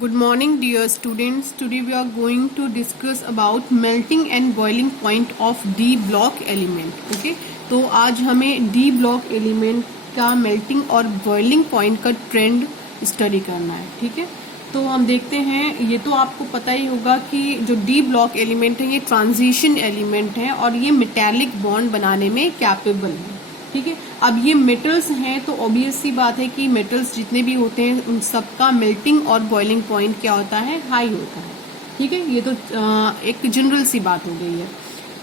Good morning dear students. Today we are going to discuss about melting and boiling point of D block element. Okay, तो आज हमें D block element का melting और boiling point का trend study करना है. ठीक है, तो हम देखते हैं. ये तो आपको पता ही होगा कि जो D block element है ये ट्रांजिशन एलिमेंट है और ये मेटालिक बॉन्ड बनाने में कैपेबल है. ठीक है, अब ये मेटल्स हैं तो ऑब्वियस सी बात है कि मेटल्स जितने भी होते हैं उन सबका मेल्टिंग और बॉइलिंग पॉइंट क्या होता है, हाई होता है. ठीक है, ये तो एक जनरल सी बात हो गई है.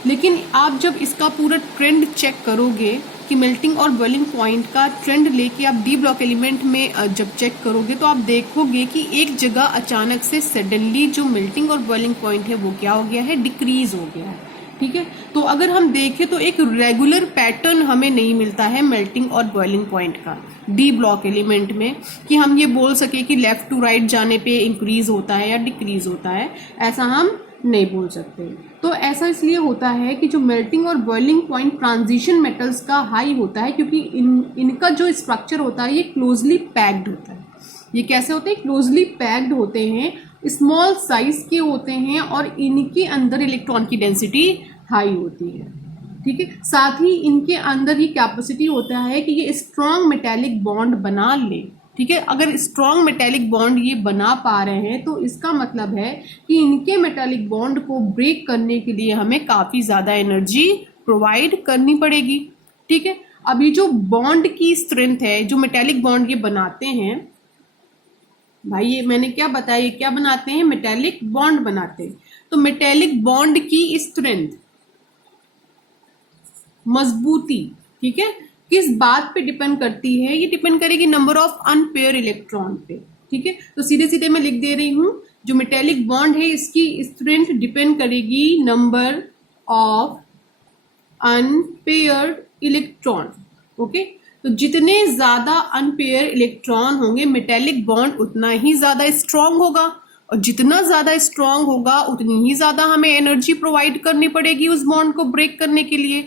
लेकिन आप जब इसका पूरा ट्रेंड चेक करोगे कि मेल्टिंग और बॉइलिंग पॉइंट का ट्रेंड लेके आप डी ब्लॉक एलिमेंट में जब चेक करोगे तो आप देखोगे कि एक जगह अचानक से सडनली जो मेल्टिंग और बॉइलिंग पॉइंट है वो क्या हो गया है, डिक्रीज हो गया है. ठीक है, तो अगर हम देखें तो एक रेगुलर पैटर्न हमें नहीं मिलता है मेल्टिंग और बॉइलिंग पॉइंट का डी ब्लॉक एलिमेंट में कि हम ये बोल सके कि लेफ्ट टू राइट जाने पे इंक्रीज होता है या डिक्रीज होता है. ऐसा हम नहीं बोल सकते. तो ऐसा इसलिए होता है कि जो मेल्टिंग और बॉइलिंग पॉइंट ट्रांजिशन मेटल्स का हाई होता है क्योंकि इनका जो स्ट्रक्चर होता है ये क्लोजली पैक्ड होता है. ये कैसे होते हैं, क्लोजली पैक्ड होते हैं, स्मॉल साइज के होते हैं और इनके अंदर इलेक्ट्रॉन की डेंसिटी हाई होती है. ठीक है, साथ ही इनके अंदर ये कैपेसिटी होता है कि ये स्ट्रॉन्ग मेटालिक बॉन्ड बना ले. ठीक है, अगर स्ट्रॉन्ग मेटालिक बॉन्ड ये बना पा रहे हैं तो इसका मतलब है कि इनके मेटालिक बॉन्ड को ब्रेक करने के लिए हमें काफी ज्यादा एनर्जी प्रोवाइड करनी पड़ेगी. ठीक है, अभी जो बॉन्ड की स्ट्रेंथ है, जो मेटालिक बॉन्ड ये बनाते हैं, भाई ये मैंने क्या बताया, ये क्या बनाते हैं, मेटालिक बॉन्ड बनाते हैं. तो मेटालिक बॉन्ड की स्ट्रेंथ, मजबूती, ठीक है, किस बात पे डिपेंड करती है, ये डिपेंड करेगी नंबर ऑफ अनपेयर इलेक्ट्रॉन पे. ठीक है, तो सीधे सीधे मैं लिख दे रही हूं, जो मेटालिक बॉन्ड है इसकी स्ट्रेंथ डिपेंड करेगी number of unpaired electron. Okay, तो जितने ज्यादा अनपेयर इलेक्ट्रॉन होंगे मेटालिक बॉन्ड उतना ही ज्यादा स्ट्रांग होगा और जितना ज्यादा स्ट्रांग होगा उतनी ही ज्यादा हमें एनर्जी प्रोवाइड करनी पड़ेगी उस बॉन्ड को ब्रेक करने के लिए.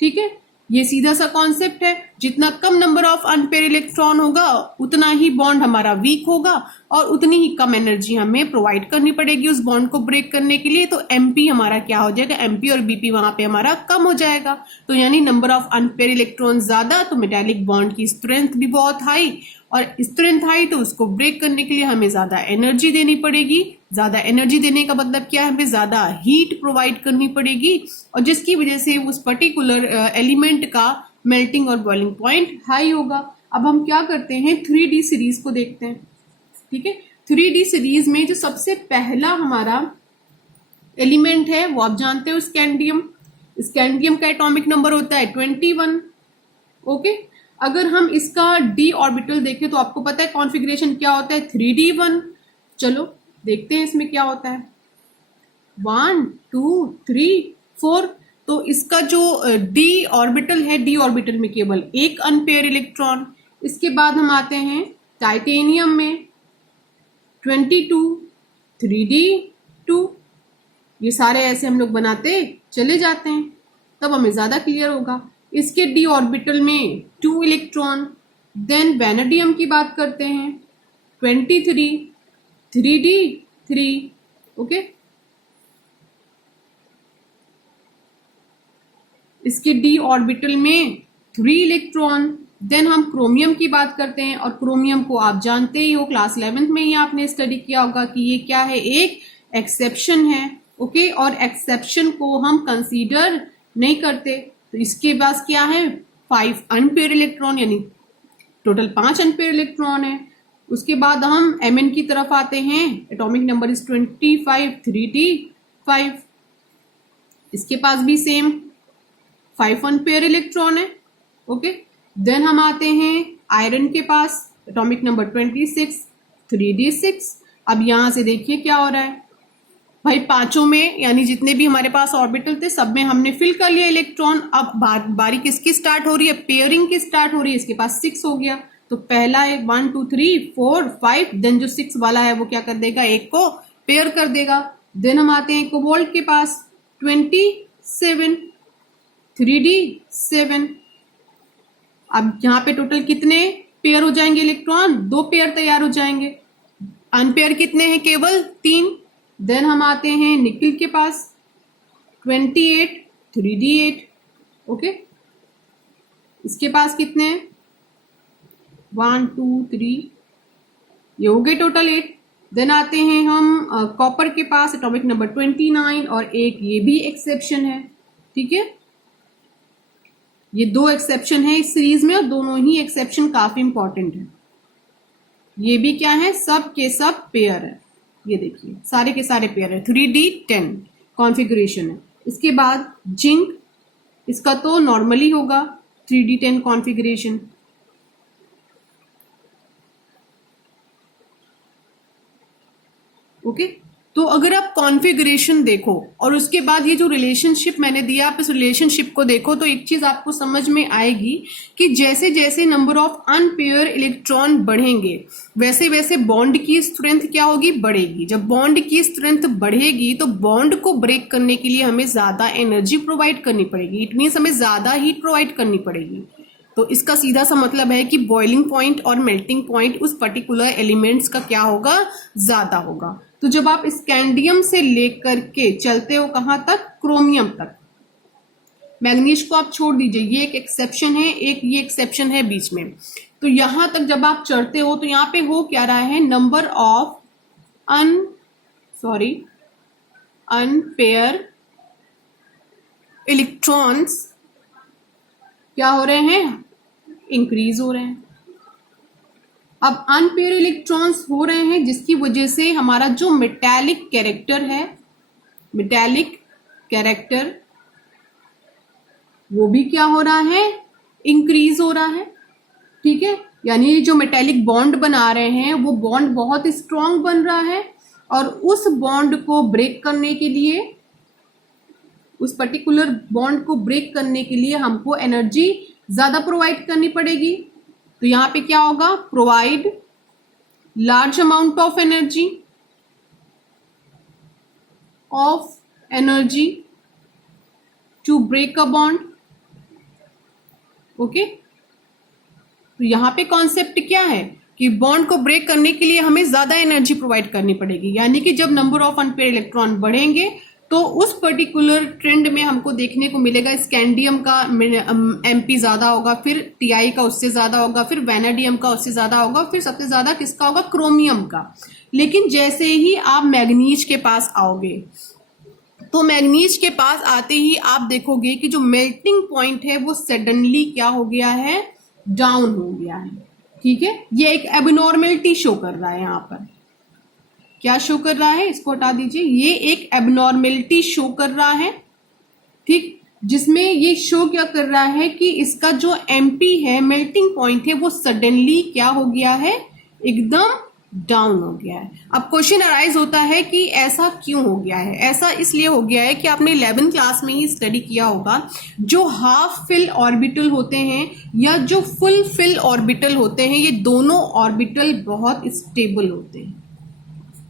ठीक है, ये सीधा सा कॉन्सेप्ट है. जितना कम नंबर ऑफ अनपेयर इलेक्ट्रॉन होगा उतना ही बॉन्ड हमारा वीक होगा और उतनी ही कम एनर्जी हमें प्रोवाइड करनी पड़ेगी उस बॉन्ड को ब्रेक करने के लिए. तो एमपी हमारा क्या हो जाएगा, एमपी और बीपी वहां पे हमारा कम हो जाएगा. तो यानी नंबर ऑफ अनपेयर इलेक्ट्रॉन ज्यादा तो मेटालिक बॉन्ड की स्ट्रेंथ भी बहुत हाई, और स्ट्रेंथ हाई तो उसको ब्रेक करने के लिए हमें ज्यादा एनर्जी देनी पड़ेगी. ज्यादा एनर्जी देने का मतलब क्या है, हमें ज्यादा हीट प्रोवाइड करनी पड़ेगी और जिसकी वजह से उस पर्टिकुलर एलिमेंट का मेल्टिंग और बॉइलिंग पॉइंट हाई होगा. अब हम क्या करते हैं, 3D सीरीज को देखते हैं. ठीक है, 3D सीरीज में जो सबसे पहला हमारा एलिमेंट है वो आप जानते हो स्कैंडियम. स्कैंडियम का एटॉमिक नंबर होता है 21. ओके, अगर हम इसका डी ऑर्बिटल देखें तो आपको पता है कॉन्फ़िगरेशन क्या होता है, 3D1. चलो देखते हैं इसमें क्या होता है. 1 2 3 4. तो इसका जो डी ऑर्बिटल है, डी ऑर्बिटल में केवल एक अनपेयर इलेक्ट्रॉन. इसके बाद हम आते हैं टाइटेनियम में 22 3D2. ये सारे ऐसे हम लोग बनाते चले जाते हैं, तब हमें ज्यादा क्लियर होगा. इसके डी ऑर्बिटल में 2 इलेक्ट्रॉन. देन वैनेडियम की बात करते हैं 23 3D3. ओके, इसके डी ऑर्बिटल में 3 इलेक्ट्रॉन. देन हम क्रोमियम की बात करते हैं और क्रोमियम को आप जानते ही हो, क्लास 11th में ही आपने स्टडी किया होगा कि ये क्या है, एक एक्सेप्शन है. ओके, और एक्सेप्शन को हम कंसीडर नहीं करते. तो इसके पास क्या है, 5 अनपेयर इलेक्ट्रॉन, यानी टोटल 5 अनपेयर इलेक्ट्रॉन है. उसके बाद हम Mn की तरफ आते हैं, एटॉमिक नंबर इज 25 3D5. इसके पास भी सेम 5 अनपेयर इलेक्ट्रॉन है. ओके, देन हम आते हैं आयरन के पास, एटॉमिक नंबर 26 3D6. अब यहां से देखिए क्या हो रहा है भाई, पांचों में यानी जितने भी हमारे पास ऑर्बिटल थे सब में हमने फिल कर लिया इलेक्ट्रॉन. अब बारी किसकी स्टार्ट हो रही है, पेयरिंग की स्टार्ट हो रही है. इसके पास 6 हो गया, तो पहला है 1 2 3 4 5. देन जो 6 वाला है वो क्या कर देगा, एक को पेयर कर देगा. देन हम आते हैं कोबाल्ट के पास 27 3D7. अब यहाँ पे टोटल कितने पेयर हो जाएंगे इलेक्ट्रॉन, 2 पेयर तैयार हो जाएंगे. अनपेयर कितने हैं? केवल 3। देन हम आते हैं निकिल के पास 28 3d8। ओके, इसके पास कितने हैं? 1 2 3, ये हो गए टोटल 8। देन आते हैं हम कॉपर के पास, एटॉमिक नंबर 29 और एक ये भी एक्सेप्शन है। ठीक है, ये 2 एक्सेप्शन है इस सीरीज में और दोनों ही एक्सेप्शन काफी इंपॉर्टेंट है। ये भी क्या है? सब के सब पेयर है। ये देखिए सारे के सारे पेयर है। 3d10 कॉन्फ़िगरेशन है। इसके बाद जिंक, इसका तो नॉर्मली होगा 3d10 कॉन्फ़िगरेशन। ओके, तो अगर आप कॉन्फ़िगरेशन देखो और उसके बाद ये जो रिलेशनशिप मैंने दिया, आप इस रिलेशनशिप को देखो तो एक चीज आपको समझ में आएगी कि जैसे जैसे नंबर ऑफ अनपेयर इलेक्ट्रॉन बढ़ेंगे वैसे वैसे बॉन्ड की स्ट्रेंथ क्या होगी? बढ़ेगी। जब बॉन्ड की स्ट्रेंथ बढ़ेगी तो बॉन्ड को ब्रेक करने के लिए हमें ज्यादा एनर्जी प्रोवाइड करनी पड़ेगी। इट मीन्स हमें ज्यादा हीट प्रोवाइड करनी पड़ेगी। तो इसका सीधा सा मतलब है कि बॉइलिंग पॉइंट और मेल्टिंग पॉइंट उस पर्टिकुलर एलिमेंट्स का क्या होगा? ज्यादा होगा। तो जब आप स्कैंडियम से लेकर के चलते हो कहां तक? क्रोमियम तक। मैग्नीज को आप छोड़ दीजिए, ये एक एक्सेप्शन है, एक ये एक्सेप्शन है बीच में। तो यहां तक जब आप चढ़ते हो तो यहां पे हो क्या रहा है? नंबर ऑफ अनपेयर इलेक्ट्रॉन्स क्या हो रहे हैं? इंक्रीज हो रहे हैं। अब अनपेयर इलेक्ट्रॉन्स हो रहे हैं जिसकी वजह से हमारा जो मेटालिक कैरेक्टर है, मेटालिक कैरेक्टर वो भी क्या हो रहा है? इंक्रीज हो रहा है। ठीक है, यानी जो मेटालिक बॉन्ड बना रहे हैं वो बॉन्ड बहुत स्ट्रांग बन रहा है और उस बॉन्ड को ब्रेक करने के लिए, उस पर्टिकुलर बॉन्ड को ब्रेक करने के लिए हमको एनर्जी ज्यादा प्रोवाइड करनी पड़ेगी। तो यहां पे क्या होगा? Provide large amount of energy to break a bond. Okay, तो यहां पे कॉन्सेप्ट क्या है कि बॉन्ड को ब्रेक करने के लिए हमें ज्यादा एनर्जी प्रोवाइड करनी पड़ेगी। यानी कि जब नंबर ऑफ अनपेयर इलेक्ट्रॉन बढ़ेंगे तो उस पर्टिकुलर ट्रेंड में हमको देखने को मिलेगा स्कैंडियम का एमपी ज्यादा होगा, फिर टीआई का उससे ज्यादा होगा, फिर वैनेडियम का उससे ज्यादा होगा, फिर सबसे ज्यादा किसका होगा? क्रोमियम का। लेकिन जैसे ही आप मैग्नीज के पास आओगे तो मैग्नीज के पास आते ही आप देखोगे कि जो मेल्टिंग पॉइंट है वो सडनली क्या हो गया है? डाउन हो गया है। ठीक है, ये एक एबनॉर्मेलिटी शो कर रहा है। यहाँ पर क्या शो कर रहा है? इसको हटा दीजिए। ये एक एबनॉर्मेलिटी शो कर रहा है। ठीक, जिसमें ये शो क्या कर रहा है कि इसका जो एमपी है, मेल्टिंग पॉइंट है, वो सडनली क्या हो गया है? एकदम डाउन हो गया है। अब क्वेश्चन अराइज होता है कि ऐसा क्यों हो गया है? ऐसा इसलिए हो गया है कि आपने 11th क्लास में ही स्टडी किया होगा, जो हाफ फिल ऑर्बिटल होते हैं या जो फुल फिल ऑर्बिटल होते हैं, ये दोनों ऑर्बिटल बहुत स्टेबल होते हैं।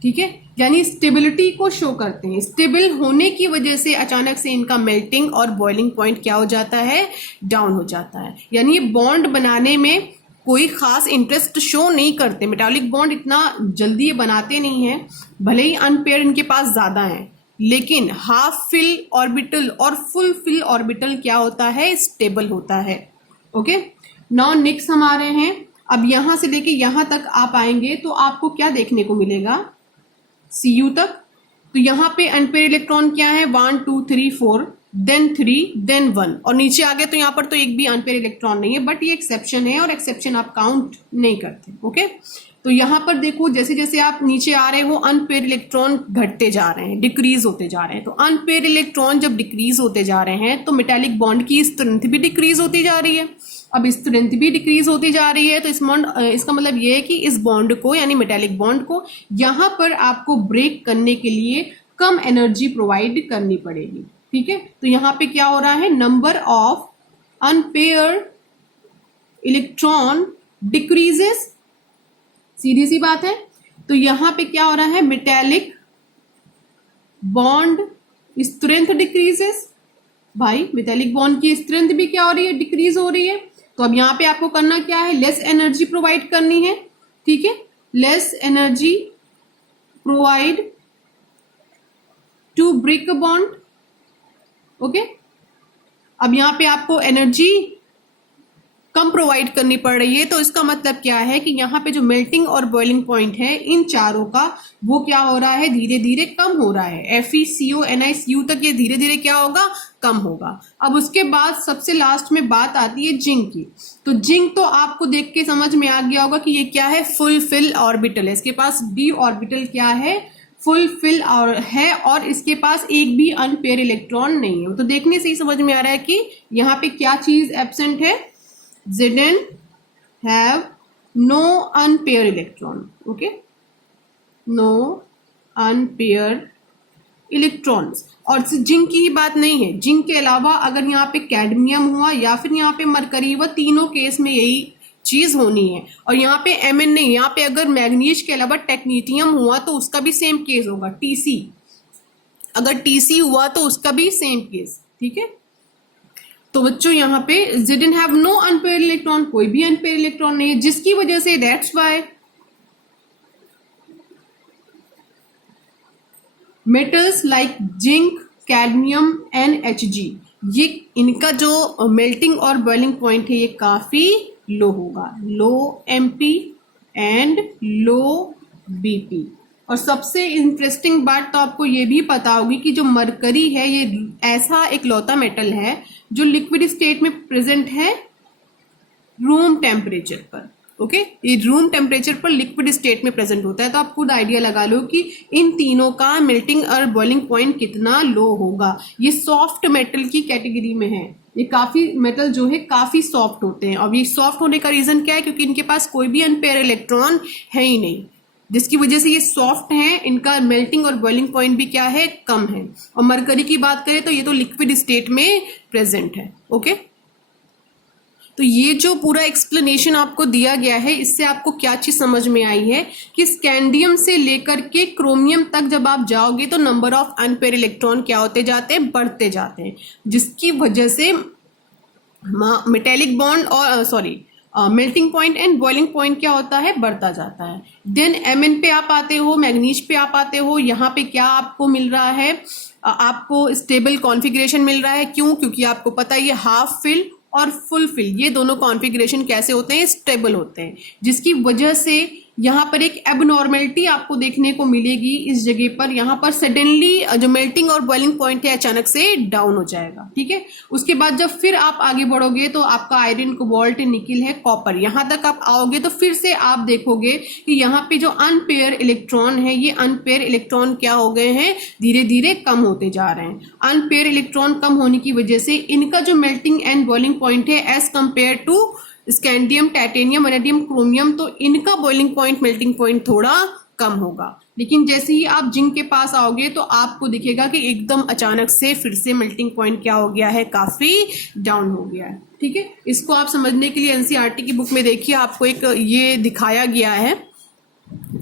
ठीक है, यानी स्टेबिलिटी को शो करते हैं। स्टेबल होने की वजह से अचानक से इनका मेल्टिंग और बॉइलिंग पॉइंट क्या हो जाता है? डाउन हो जाता है। यानी ये बॉन्ड बनाने में कोई खास इंटरेस्ट शो नहीं करते। मेटालिक बॉन्ड इतना जल्दी ये बनाते नहीं है, भले ही अनपेयर इनके पास ज्यादा है, लेकिन हाफ फिल ऑर्बिटल और फुल फिल ऑर्बिटल क्या होता है? स्टेबल होता है। ओके, नाउ नेक्स्ट हम आ रहे हैं। अब यहां से लेके यहां तक आप आएंगे तो आपको क्या देखने को मिलेगा? Cu तक। तो यहाँ पे अनपेयर इलेक्ट्रॉन क्या है? 1 2 3 4, देन 3, देन 1, और नीचे आ गए तो यहाँ पर तो एक भी अनपेयर इलेक्ट्रॉन नहीं है, बट ये एक्सेप्शन है और एक्सेप्शन आप काउंट नहीं करते। ओके, तो यहाँ पर देखो जैसे जैसे आप नीचे आ रहे हो अनपेयर इलेक्ट्रॉन घटते जा रहे हैं, डिक्रीज होते जा रहे हैं। तो अनपेयर इलेक्ट्रॉन जब डिक्रीज होते जा रहे हैं तो मेटालिक बॉन्ड की स्ट्रेंथ भी डिक्रीज होती जा रही है। अब स्ट्रेंथ भी डिक्रीज होती जा रही है तो इसका मतलब ये है कि इस बॉन्ड को, यानी मेटालिक बॉन्ड को, यहाँ पर आपको ब्रेक करने के लिए कम एनर्जी प्रोवाइड करनी पड़ेगी। ठीक है, तो यहाँ पे क्या हो रहा है? Number of unpair electron decreases. सीधी सी बात है। तो यहां पे क्या हो रहा है? Metallic bond strength decreases. भाई मेटालिक बॉन्ड की स्ट्रेंथ भी क्या हो रही है? डिक्रीज हो रही है। तो अब यहाँ पे आपको करना क्या है? लेस एनर्जी प्रोवाइड करनी है। ठीक है, less energy provide to break a bond. Okay, अब यहां पे आपको एनर्जी कम प्रोवाइड करनी पड़ रही है, तो इसका मतलब क्या है कि यहाँ पे जो मेल्टिंग और बॉइलिंग पॉइंट है इन चारों का, वो क्या हो रहा है, धीरे धीरे कम हो रहा है। FeCO NiCu तक ये धीरे धीरे क्या होगा, कम होगा। अब उसके बाद सबसे लास्ट में बात आती है जिंक की। तो जिंक तो आपको देख के समझ में आ गया होगा कि ये क्या है, फुलफिल ऑर्बिटल है। इसके पास d ऑर्बिटल क्या है, फुलफिल और है, और इसके पास एक भी अनपेयर इलेक्ट्रॉन नहीं है। तो देखने से ही समझ में आ रहा है कि यहाँ पे क्या चीज एब्सेंट है, Zn have no unpaired electron, okay, no unpaired electrons। और जिंक की ही बात नहीं है, जिंक के अलावा अगर यहाँ पे कैडमियम हुआ या फिर यहाँ पे मरकरी हुआ, तीनों केस में यही चीज होनी है। और यहाँ पे Mn नहीं, यहाँ पे अगर मैग्नीज के अलावा टेक्नीटियम हुआ तो उसका भी सेम केस होगा। Tc, अगर Tc हुआ तो उसका भी सेम केस, ठीक है। तो बच्चों यहाँ पे Zn have no unpaired electron, कोई भी अनपेयर इलेक्ट्रॉन नहीं है, जिसकी वजह से that's why metals like zinc, cadmium and Hg, ये इनका जो मेल्टिंग और बॉइलिंग पॉइंट है ये काफी लो होगा, लो Mp एंड लो Bp। और सबसे इंटरेस्टिंग बात तो आपको ये भी पता होगी कि जो मरकरी है ये ऐसा एक लौता मेटल है जो लिक्विड स्टेट में प्रेजेंट है रूम टेम्परेचर पर। ओके, ये रूम टेम्परेचर पर लिक्विड स्टेट में प्रेजेंट होता है। तो आप खुद आइडिया लगा लो कि इन तीनों का मेल्टिंग और बॉइलिंग पॉइंट कितना लो होगा। ये सॉफ्ट मेटल की कैटेगरी में है, ये काफी मेटल जो है काफी सॉफ्ट होते हैं। और ये सॉफ्ट होने का रीजन क्या है, क्योंकि इनके पास कोई भी अनपेयर इलेक्ट्रॉन है ही नहीं, जिसकी वजह से ये सॉफ्ट हैं। इनका मेल्टिंग और बॉइलिंग पॉइंट भी क्या है, कम है। और मरकरी की बात करें तो ये तो लिक्विड स्टेट में प्रेजेंट है। ओके, तो ये जो पूरा एक्सप्लेनेशन आपको दिया गया है, इससे आपको क्या चीज समझ में आई है कि स्कैंडियम से लेकर के क्रोमियम तक जब आप जाओगे तो नंबर ऑफ अनपेयर इलेक्ट्रॉन क्या होते जाते हैं, बढ़ते जाते हैं, जिसकी वजह से मेटेलिक बॉन्ड और melting point and boiling point क्या होता है, बढ़ता जाता है। देन Mn पे आप आते हो, मैग्नीज पे आप आते हो, यहाँ पे क्या आपको मिल रहा है, आपको स्टेबल कॉन्फ़िगरेशन मिल रहा है। क्यों? क्योंकि आपको पता है ये हाफ फिल और फुल फिल, ये दोनों कॉन्फ़िगरेशन कैसे होते हैं, स्टेबल होते हैं, जिसकी वजह से यहाँ पर एक एबनॉर्मेलिटी आपको देखने को मिलेगी इस जगह पर। यहाँ पर सडनली जो मेल्टिंग और बॉइलिंग पॉइंट है अचानक से डाउन हो जाएगा, ठीक है। उसके बाद जब फिर आप आगे बढ़ोगे तो आपका आयरन, कोबाल्ट, निकिल है, कॉपर, यहाँ तक आप आओगे तो फिर से आप देखोगे कि यहाँ पे जो अनपेयर इलेक्ट्रॉन है, ये अनपेयर इलेक्ट्रॉन क्या हो गए हैं, धीरे धीरे कम होते जा रहे हैं। अनपेयर इलेक्ट्रॉन कम होने की वजह से इनका जो मेल्टिंग एंड बॉइलिंग पॉइंट है as compared to scandium, titanium, vanadium, chromium, तो इनका बॉइलिंग पॉइंट, मेल्टिंग पॉइंट थोड़ा कम होगा। लेकिन जैसे ही आप जिंक के पास आओगे तो आपको दिखेगा कि एकदम अचानक से फिर से मेल्टिंग पॉइंट क्या हो गया है, काफी डाउन हो गया है, ठीक है। इसको आप समझने के लिए एनसीईआरटी की बुक में देखिए, आपको एक ये दिखाया गया है।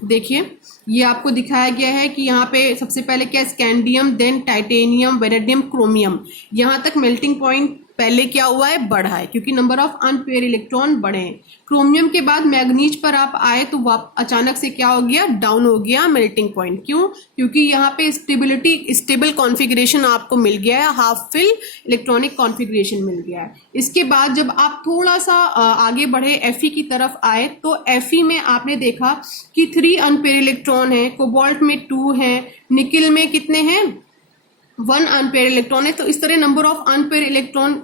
देखिए, ये आपको दिखाया गया है कि यहाँ पे सबसे पहले क्या, scandium, then titanium, vanadium, chromium, यहाँ तक मेल्टिंग पॉइंट पहले क्या हुआ है, बढ़ा है, क्योंकि नंबर ऑफ अनपेयर इलेक्ट्रॉन बढ़े हैं। क्रोमियम के बाद मैग्नीज पर आप आए तो अचानक से क्या हो गया, डाउन हो गया मेल्टिंग पॉइंट। क्यों? क्योंकि यहाँ पे स्टेबल कॉन्फ़िगरेशन आपको मिल गया है, हाफ फिल इलेक्ट्रॉनिक कॉन्फ़िगरेशन मिल गया है। इसके बाद जब आप थोड़ा सा आगे बढ़े, Fe की तरफ आए, तो Fe में आपने देखा कि 3 अनपेयर इलेक्ट्रॉन है, कोबाल्ट में 2 है, निकिल में कितने हैं, 1 अनपेयर इलेक्ट्रॉन है। तो इस तरह number of unpair electron,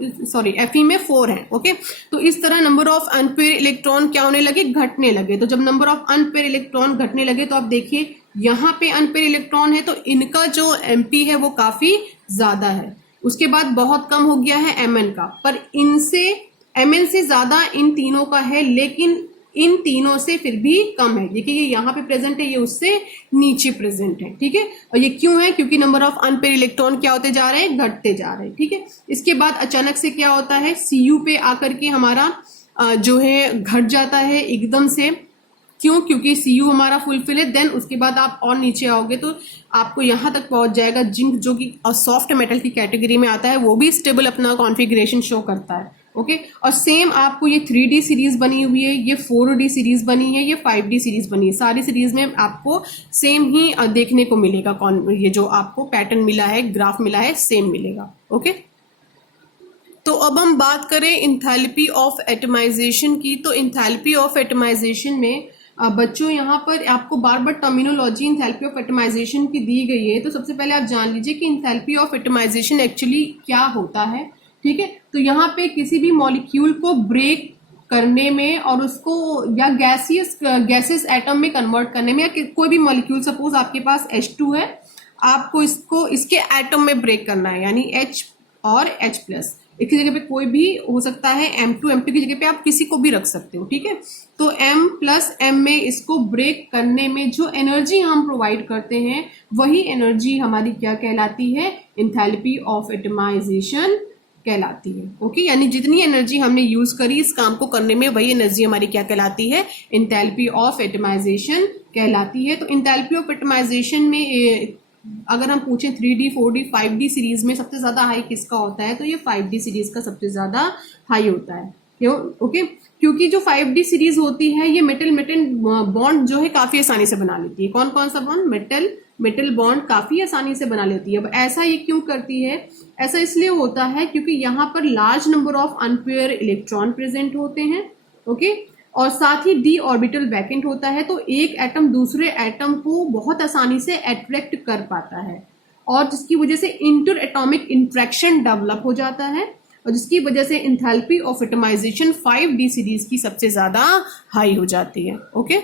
Fe में 4 है। ओके, तो इस तरह नंबर ऑफ अनपेयर इलेक्ट्रॉन क्या होने लगे, घटने लगे। तो जब नंबर ऑफ अनपेयर इलेक्ट्रॉन घटने लगे तो आप देखिए यहाँ पे अनपेयर इलेक्ट्रॉन है, तो इनका जो Mp है वो काफी ज्यादा है। उसके बाद बहुत कम हो गया है Mn का, पर इनसे Mn से ज्यादा इन तीनों का है, लेकिन इन तीनों से फिर भी कम है। देखिए ये यहाँ पे प्रेजेंट है, ये उससे नीचे प्रेजेंट है, ठीक है। और ये क्यों है, क्योंकि नंबर ऑफ अनपेयर इलेक्ट्रॉन क्या होते जा रहे हैं, घटते जा रहे हैं, ठीक है। इसके बाद अचानक से क्या होता है, Cu पे आकर के हमारा जो है घट जाता है एकदम से। क्यों? क्योंकि Cu हमारा फुलफिल है। देन उसके बाद आप और नीचे आओगे तो आपको यहाँ तक पहुंच जाएगा जिंक, जो कि सॉफ्ट मेटल की कैटेगरी में आता है, वो भी स्टेबल अपना कॉन्फ़िगरेशन शो करता है। ओके। और सेम आपको ये 3D सीरीज बनी हुई है, ये 4D सीरीज बनी है, ये 5D सीरीज बनी है, सारी सीरीज में आपको सेम ही देखने को मिलेगा। ये जो आपको पैटर्न मिला है, ग्राफ मिला है, सेम मिलेगा। ओके। तो अब हम बात करें इंथैल्पी ऑफ एटमाइजेशन की। तो इंथैल्पी ऑफ एटमाइजेशन में बच्चों यहाँ पर आपको बार बार टर्मिनोलॉजी इंथैल्पी ऑफ एटमाइजेशन की दी गई है। तो सबसे पहले आप जान लीजिए कि इंथैल्पी ऑफ एटमाइजेशन एक्चुअली क्या होता है। ठीक है, तो यहाँ पे किसी भी मॉलिक्यूल को ब्रेक करने में और उसको या गैसेस एटम में कन्वर्ट करने में, या कोई भी मॉलिक्यूल, सपोज आपके पास H2 है, आपको इसको इसके एटम में ब्रेक करना है, यानी H और H+। एक की जगह पे कोई भी हो सकता है, M2 की जगह पे आप किसी को भी रख सकते हो। ठीक है, तो M+M में इसको ब्रेक करने में जो एनर्जी हम प्रोवाइड करते हैं, वही एनर्जी हमारी क्या कहलाती है? इंथैल्पी ऑफ एटमाइजेशन कहलाती है। ओके, यानी जितनी एनर्जी हमने यूज करी इस काम को करने में, वही एनर्जी हमारी क्या कहलाती है? इंथैल्पी ऑफ एटमाइजेशन कहलाती है। तो इंथैल्पी ऑफ एटमाइजेशन में अगर हम पूछें 3D 4D 5D सीरीज में सबसे ज्यादा हाई किसका होता है, तो ये 5D सीरीज का सबसे ज्यादा हाई होता है। क्यों? ओके, क्योंकि जो 5D सीरीज होती है ये मेटल मेटल बॉन्ड जो है काफी आसानी से बना लेती है। कौन कौन सा बॉन्ड? मेटल मेटल बॉन्ड काफी आसानी से बना लेती है। अब ऐसा ये क्यों करती है? ऐसा इसलिए होता है क्योंकि यहाँ पर large number of unpair electron present होते हैं। ओके, और साथ ही d ऑर्बिटल वैकेंट होता है, तो एक एटम दूसरे एटम को बहुत आसानी से अट्रैक्ट कर पाता है, और जिसकी वजह से इंटर एटॉमिक इंट्रैक्शन डेवलप हो जाता है, और जिसकी वजह से enthalpy of atomization 5D series की सबसे ज्यादा हाई हो जाती है। Okay,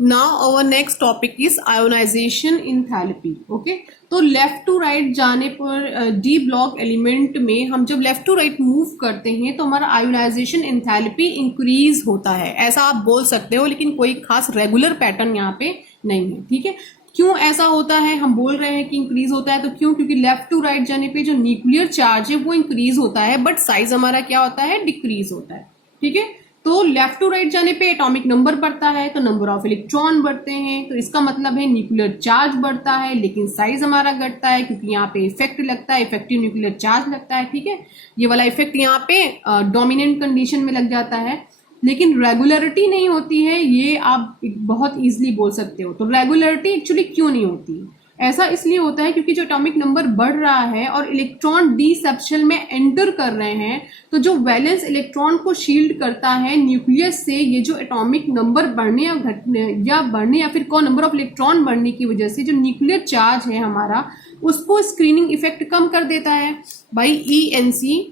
now our next topic is ionization enthalpy. Okay, तो लेफ्ट टू राइट जाने पर डी ब्लॉक एलिमेंट में हम जब लेफ्ट टू राइट मूव करते हैं तो हमारा आयोनाइजेशन इंथैल्पी इंक्रीज होता है, ऐसा आप बोल सकते हो, लेकिन कोई खास रेगुलर पैटर्न यहाँ पे नहीं है। ठीक है, क्यों ऐसा होता है? हम बोल रहे हैं कि इंक्रीज होता है, तो क्यों? क्योंकि लेफ्ट टू राइट जाने पे जो न्यूक्लियर चार्ज है वो इंक्रीज होता है, बट साइज हमारा क्या होता है? डिक्रीज होता है। ठीक है, तो लेफ्ट टू राइट जाने पे एटॉमिक नंबर बढ़ता है, तो नंबर ऑफ इलेक्ट्रॉन बढ़ते हैं, तो इसका मतलब है न्यूक्लियर चार्ज बढ़ता है, लेकिन साइज हमारा घटता है, क्योंकि यहाँ पे इफेक्ट लगता है, इफेक्टिव न्यूक्लियर चार्ज लगता है। ठीक है, ये वाला इफेक्ट यहाँ पे डोमिनेंट कंडीशन में लग जाता है, लेकिन रेगुलरिटी नहीं होती है, ये आप बहुत इजीली बोल सकते हो। तो रेगुलरिटी एक्चुअली क्यों नहीं होती? ऐसा इसलिए होता है क्योंकि जो एटॉमिक नंबर बढ़ रहा है और इलेक्ट्रॉन डी सेप्शन में एंटर कर रहे हैं, तो जो वैलेंस इलेक्ट्रॉन को शील्ड करता है न्यूक्लियस से, ये जो एटॉमिक नंबर बढ़ने या घटने या फिर को नंबर ऑफ इलेक्ट्रॉन बढ़ने की वजह से जो न्यूक्लियर चार्ज है हमारा, उसको स्क्रीनिंग इफेक्ट कम कर देता है by ENC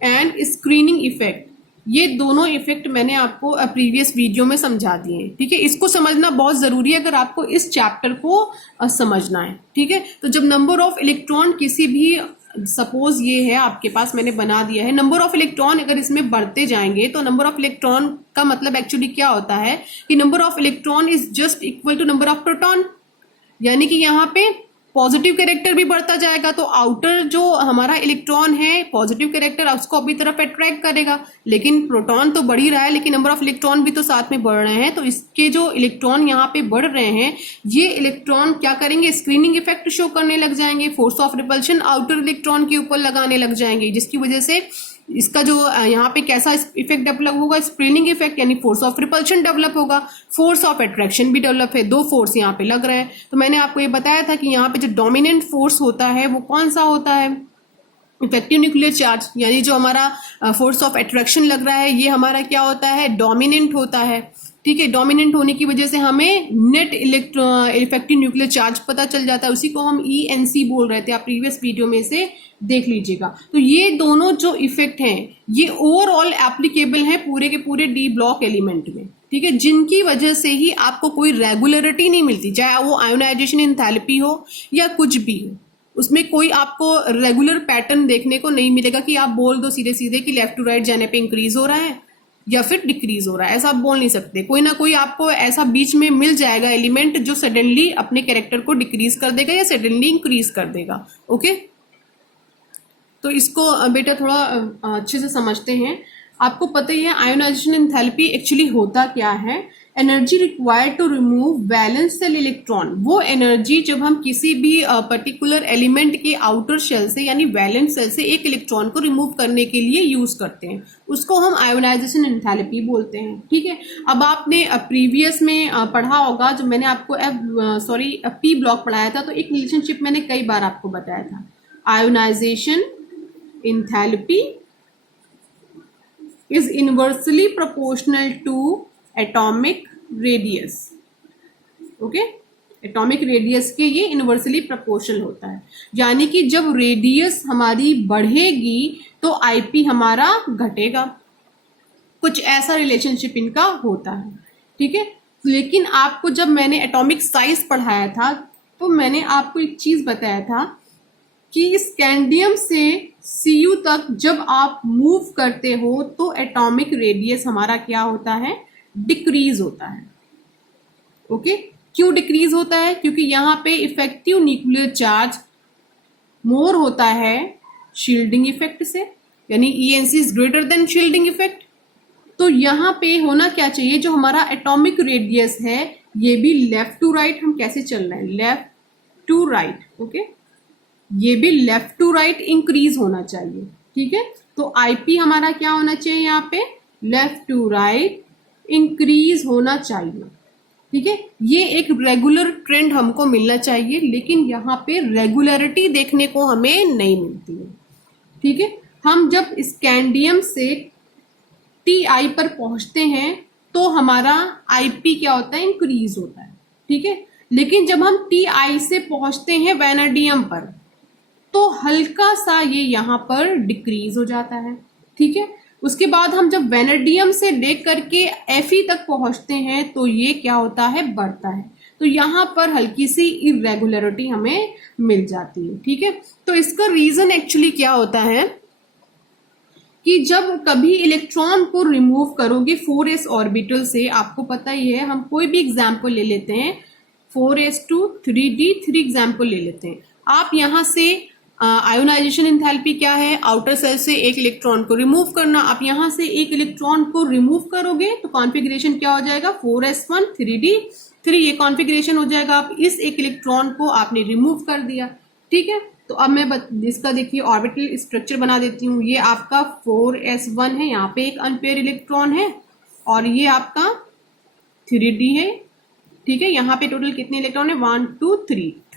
and screening effect. ये दोनों इफेक्ट मैंने आपको प्रीवियस वीडियो में समझा दिए हैं। ठीक है, इसको समझना बहुत जरूरी है अगर आपको इस चैप्टर को समझना है। ठीक है, तो जब नंबर ऑफ इलेक्ट्रॉन किसी भी, सपोज ये है आपके पास, मैंने बना दिया है, नंबर ऑफ इलेक्ट्रॉन अगर इसमें बढ़ते जाएंगे, तो नंबर ऑफ इलेक्ट्रॉन का मतलब एक्चुअली क्या होता है कि number of electron is just equal to number of proton, यानी कि यहाँ पे पॉजिटिव कैरेक्टर भी बढ़ता जाएगा, तो आउटर जो हमारा इलेक्ट्रॉन है पॉजिटिव कैरेक्टर उसको अपनी तरफ अट्रैक्ट करेगा, लेकिन प्रोटॉन तो बढ़ ही रहा है, लेकिन नंबर ऑफ इलेक्ट्रॉन भी तो साथ में बढ़ रहे हैं, तो इसके जो इलेक्ट्रॉन यहाँ पे बढ़ रहे हैं, ये इलेक्ट्रॉन क्या करेंगे? स्क्रीनिंग इफेक्ट शो करने लग जाएंगे, force of repulsion outer electron के ऊपर लगाने लग जाएंगे, जिसकी वजह से इसका जो यहाँ पे कैसा इफेक्ट डेवलप होगा? स्क्रीनिंग इफेक्ट, यानी फोर्स ऑफ रिपल्शन डेवलप होगा, फोर्स ऑफ अट्रैक्शन भी डेवलप है, दो फोर्स यहाँ पे लग रहे हैं। तो मैंने आपको ये बताया था कि यहाँ पे जो डोमिनेंट फोर्स होता है वो कौन सा होता है? इफेक्टिव न्यूक्लियर चार्ज, यानी जो हमारा फोर्स ऑफ अट्रैक्शन लग रहा है, ये हमारा क्या होता है? डोमिनेंट होता है। ठीक है, डोमिनेंट होने की वजह से हमें नेट इफेक्टिव न्यूक्लियर चार्ज पता चल जाता है, उसी को हम ENC बोल रहे थे, आप प्रीवियस वीडियो में से देख लीजिएगा। तो ये दोनों जो इफेक्ट हैं ये ओवरऑल एप्लीकेबल हैं पूरे के पूरे डी ब्लॉक एलिमेंट में। ठीक है, जिनकी वजह से ही आपको कोई रेगुलरिटी नहीं मिलती, चाहे वो आयोनाइजेशन इंथैल्पी हो या कुछ भी हो, उसमें कोई आपको रेगुलर पैटर्न देखने को नहीं मिलेगा कि आप बोल दो सीधे सीधे कि लेफ्ट टू राइट जाने पे इंक्रीज हो रहा है या फिर डिक्रीज हो रहा है, ऐसा आप बोल नहीं सकते। कोई ना कोई आपको ऐसा बीच में मिल जाएगा एलिमेंट जो सडनली अपने कैरेक्टर को डिक्रीज कर देगा या सडनली इंक्रीज कर देगा। ओके, तो इसको बेटा थोड़ा अच्छे से समझते हैं। आपको पता ही है आयोनाइजेशन एंथैल्पी एक्चुअली होता क्या है। Energy required to remove valence shell electron, वो एनर्जी जब हम किसी भी पर्टिकुलर एलिमेंट के आउटर शेल से यानी वैलेंस शेल से एक इलेक्ट्रॉन को रिमूव करने के लिए यूज करते हैं, उसको हम आयोनाइजेशन एंथैल्पी बोलते हैं। ठीक है, अब आपने प्रीवियस में पढ़ा होगा, जब मैंने आपको पी ब्लॉक पढ़ाया था, तो एक रिलेशनशिप मैंने कई बार आपको बताया था, ionization enthalpy is inversely proportional to atomic radius. Okay, atomic radius के ये इनवर्सली प्रोपोर्शनल होता है, यानी कि जब रेडियस हमारी बढ़ेगी तो आईपी हमारा घटेगा, कुछ ऐसा रिलेशनशिप इनका होता है। ठीक है, लेकिन आपको जब मैंने एटॉमिक साइज पढ़ाया था तो मैंने आपको एक चीज बताया था कि स्कैंडियम से Cu तक जब आप मूव करते हो तो एटॉमिक रेडियस हमारा क्या होता है, डिक्रीज होता है। ओके, क्यों डिक्रीज होता है? क्योंकि यहाँ पे इफेक्टिव न्यूक्लियर चार्ज मोर होता है शील्डिंग इफेक्ट से, यानी ENC is greater than shielding effect. तो यहाँ पे होना क्या चाहिए, जो हमारा एटॉमिक रेडियस है ये भी लेफ्ट टू राइट, हम कैसे चल रहे हैं, लेफ्ट टू राइट। ओके, ये भी लेफ्ट टू राइट इंक्रीज होना चाहिए। ठीक है, तो आईपी हमारा क्या होना चाहिए, यहाँ पे लेफ्ट टू राइट इंक्रीज होना चाहिए। ठीक है, ये एक रेगुलर ट्रेंड हमको मिलना चाहिए, लेकिन यहाँ पे रेगुलरिटी देखने को हमें नहीं मिलती है। ठीक है, हम जब स्कैंडियम से TI पर पहुंचते हैं तो हमारा आईपी क्या होता है, इंक्रीज होता है। ठीक है, लेकिन जब हम TI से पहुंचते हैं वैनेडियम पर तो हल्का सा ये यहाँ पर डिक्रीज हो जाता है। ठीक है, उसके बाद हम जब वैनेडियम से लेकर के Fe तक पहुंचते हैं तो ये क्या होता है, बढ़ता है। तो यहाँ पर हल्की सी इरेगुलरिटी हमें मिल जाती है। ठीक है, तो इसका रीजन एक्चुअली क्या होता है कि जब कभी इलेक्ट्रॉन को रिमूव करोगे 4s ऑर्बिटल से, आपको पता ही है, हम कोई भी एग्जाम्पल ले लेते हैं 4s to 3d, 3 एग्जाम्पल ले लेते हैं। आप यहाँ से आयोनाइजेशन एंथैल्पी क्या है, आउटर सेल से एक इलेक्ट्रॉन को रिमूव करना। आप यहाँ से एक इलेक्ट्रॉन को रिमूव करोगे तो कॉन्फ़िगरेशन क्या हो जाएगा, 4s1 3d 3, ये कॉन्फ़िगरेशन हो जाएगा। आप इस एक इलेक्ट्रॉन को आपने रिमूव कर दिया। ठीक है, तो अब मैं इसका देखिए ऑर्बिटल स्ट्रक्चर बना देती हूँ। ये आपका 4s1 है, यहाँ पे एक अनपेयर इलेक्ट्रॉन है, और ये आपका 3d है। ठीक है, यहाँ पे टोटल कितने इलेक्ट्रॉन है, 1 2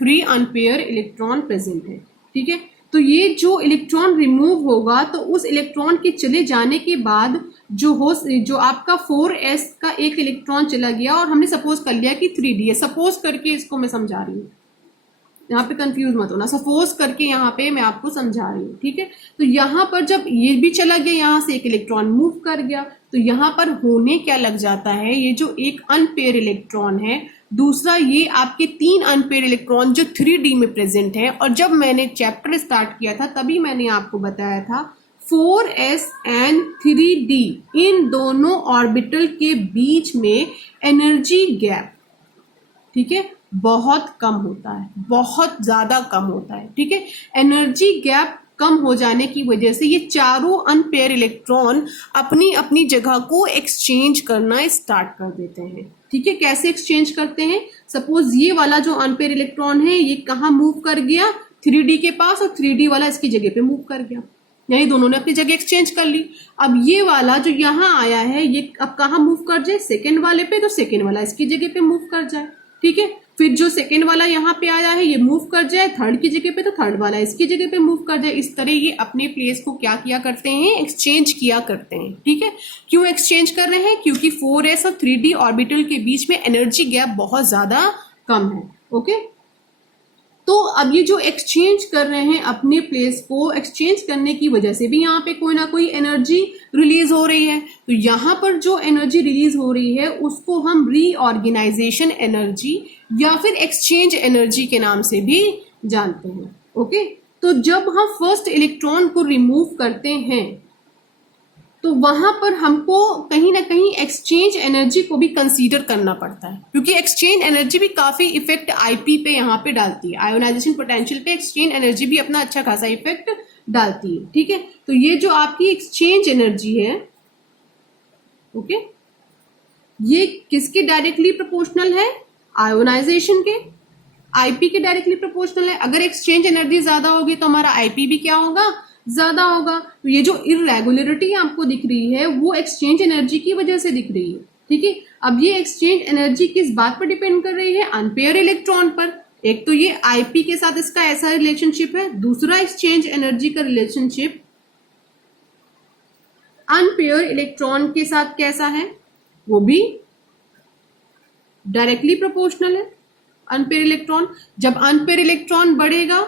3 अनपेयर इलेक्ट्रॉन प्रेजेंट है। ठीक है, तो ये जो इलेक्ट्रॉन रिमूव होगा तो उस इलेक्ट्रॉन के चले जाने के बाद जो आपका 4s का एक इलेक्ट्रॉन चला गया, और हमने सपोज कर लिया कि 3d है, सपोज करके इसको मैं समझा रही हूँ, यहाँ पे कंफ्यूज मत होना, सपोज करके यहाँ पे मैं आपको समझा रही हूँ। ठीक है, तो यहाँ पर जब ये भी चला गया, यहाँ से एक इलेक्ट्रॉन मूव कर गया, तो यहाँ पर होने क्या लग जाता है, ये जो एक अनपेयर इलेक्ट्रॉन है, दूसरा ये आपके 3 अनपेयर इलेक्ट्रॉन जो 3d में प्रेजेंट है। और जब मैंने चैप्टर स्टार्ट किया था तभी मैंने आपको बताया था 4s एंड 3d, इन दोनों ऑर्बिटल के बीच में एनर्जी गैप, ठीक है, बहुत कम होता है, बहुत ज्यादा कम होता है। ठीक है, एनर्जी गैप कम हो जाने की वजह से ये चारों अनपेयर इलेक्ट्रॉन अपनी अपनी जगह को एक्सचेंज करना स्टार्ट कर देते हैं। ठीक है, कैसे एक्सचेंज करते हैं, सपोज ये वाला जो अनपेयर इलेक्ट्रॉन है ये कहाँ मूव कर गया, 3d के पास, और 3d वाला इसकी जगह पे मूव कर गया, यानी दोनों ने अपनी जगह एक्सचेंज कर ली। अब ये वाला जो यहाँ आया है ये अब कहाँ मूव कर जाए, सेकेंड वाले पे, तो सेकेंड वाला इसकी जगह पे मूव कर जाए। ठीक है, फिर जो सेकेंड वाला यहाँ पे आया है ये मूव कर जाए थर्ड की जगह पे, तो थर्ड वाला इसकी जगह पे मूव कर जाए। इस तरह ये अपने प्लेस को क्या किया करते हैं, एक्सचेंज किया करते हैं। ठीक है, क्यों एक्सचेंज कर रहे हैं, क्योंकि 4s और 3d ऑर्बिटल के बीच में एनर्जी गैप बहुत ज्यादा कम है। ओके, तो अब ये जो एक्सचेंज कर रहे हैं अपने प्लेस को, एक्सचेंज करने की वजह से भी यहाँ पे कोई ना कोई एनर्जी रिलीज हो रही है। तो यहाँ पर जो एनर्जी रिलीज हो रही है उसको हम रीऑर्गेनाइजेशन एनर्जी या फिर एक्सचेंज एनर्जी के नाम से भी जानते हैं। ओके, तो जब हम फर्स्ट इलेक्ट्रॉन को रिमूव करते हैं तो वहां पर हमको कहीं ना कहीं एक्सचेंज एनर्जी को भी कंसीडर करना पड़ता है, क्योंकि एक्सचेंज एनर्जी भी काफी इफेक्ट आईपी पे यहाँ पे डालती है। आयोनाइजेशन पोटेंशियल पे एक्सचेंज एनर्जी भी अपना अच्छा खासा इफेक्ट डालती है। ठीक है, तो ये जो आपकी एक्सचेंज एनर्जी है, ओके, ये किसके डायरेक्टली प्रोपोर्शनल है? आयोनाइजेशन के, आईपी के डायरेक्टली प्रोपोर्शनल है। अगर एक्सचेंज एनर्जी ज्यादा होगी तो हमारा आईपी भी क्या होगा? ज्यादा होगा। तो ये जो इरेगुलरिटी आपको दिख रही है वो एक्सचेंज एनर्जी की वजह से दिख रही है, ठीक है। अब ये एक्सचेंज एनर्जी किस बात पर डिपेंड कर रही है? अनपेयर इलेक्ट्रॉन पर। एक तो ये आईपी के साथ इसका ऐसा रिलेशनशिप है, दूसरा एक्सचेंज एनर्जी का रिलेशनशिप अनपेयर इलेक्ट्रॉन के साथ कैसा है? वो भी डायरेक्टली प्रोपोर्शनल है। अनपेयर इलेक्ट्रॉन, जब अनपेयर इलेक्ट्रॉन बढ़ेगा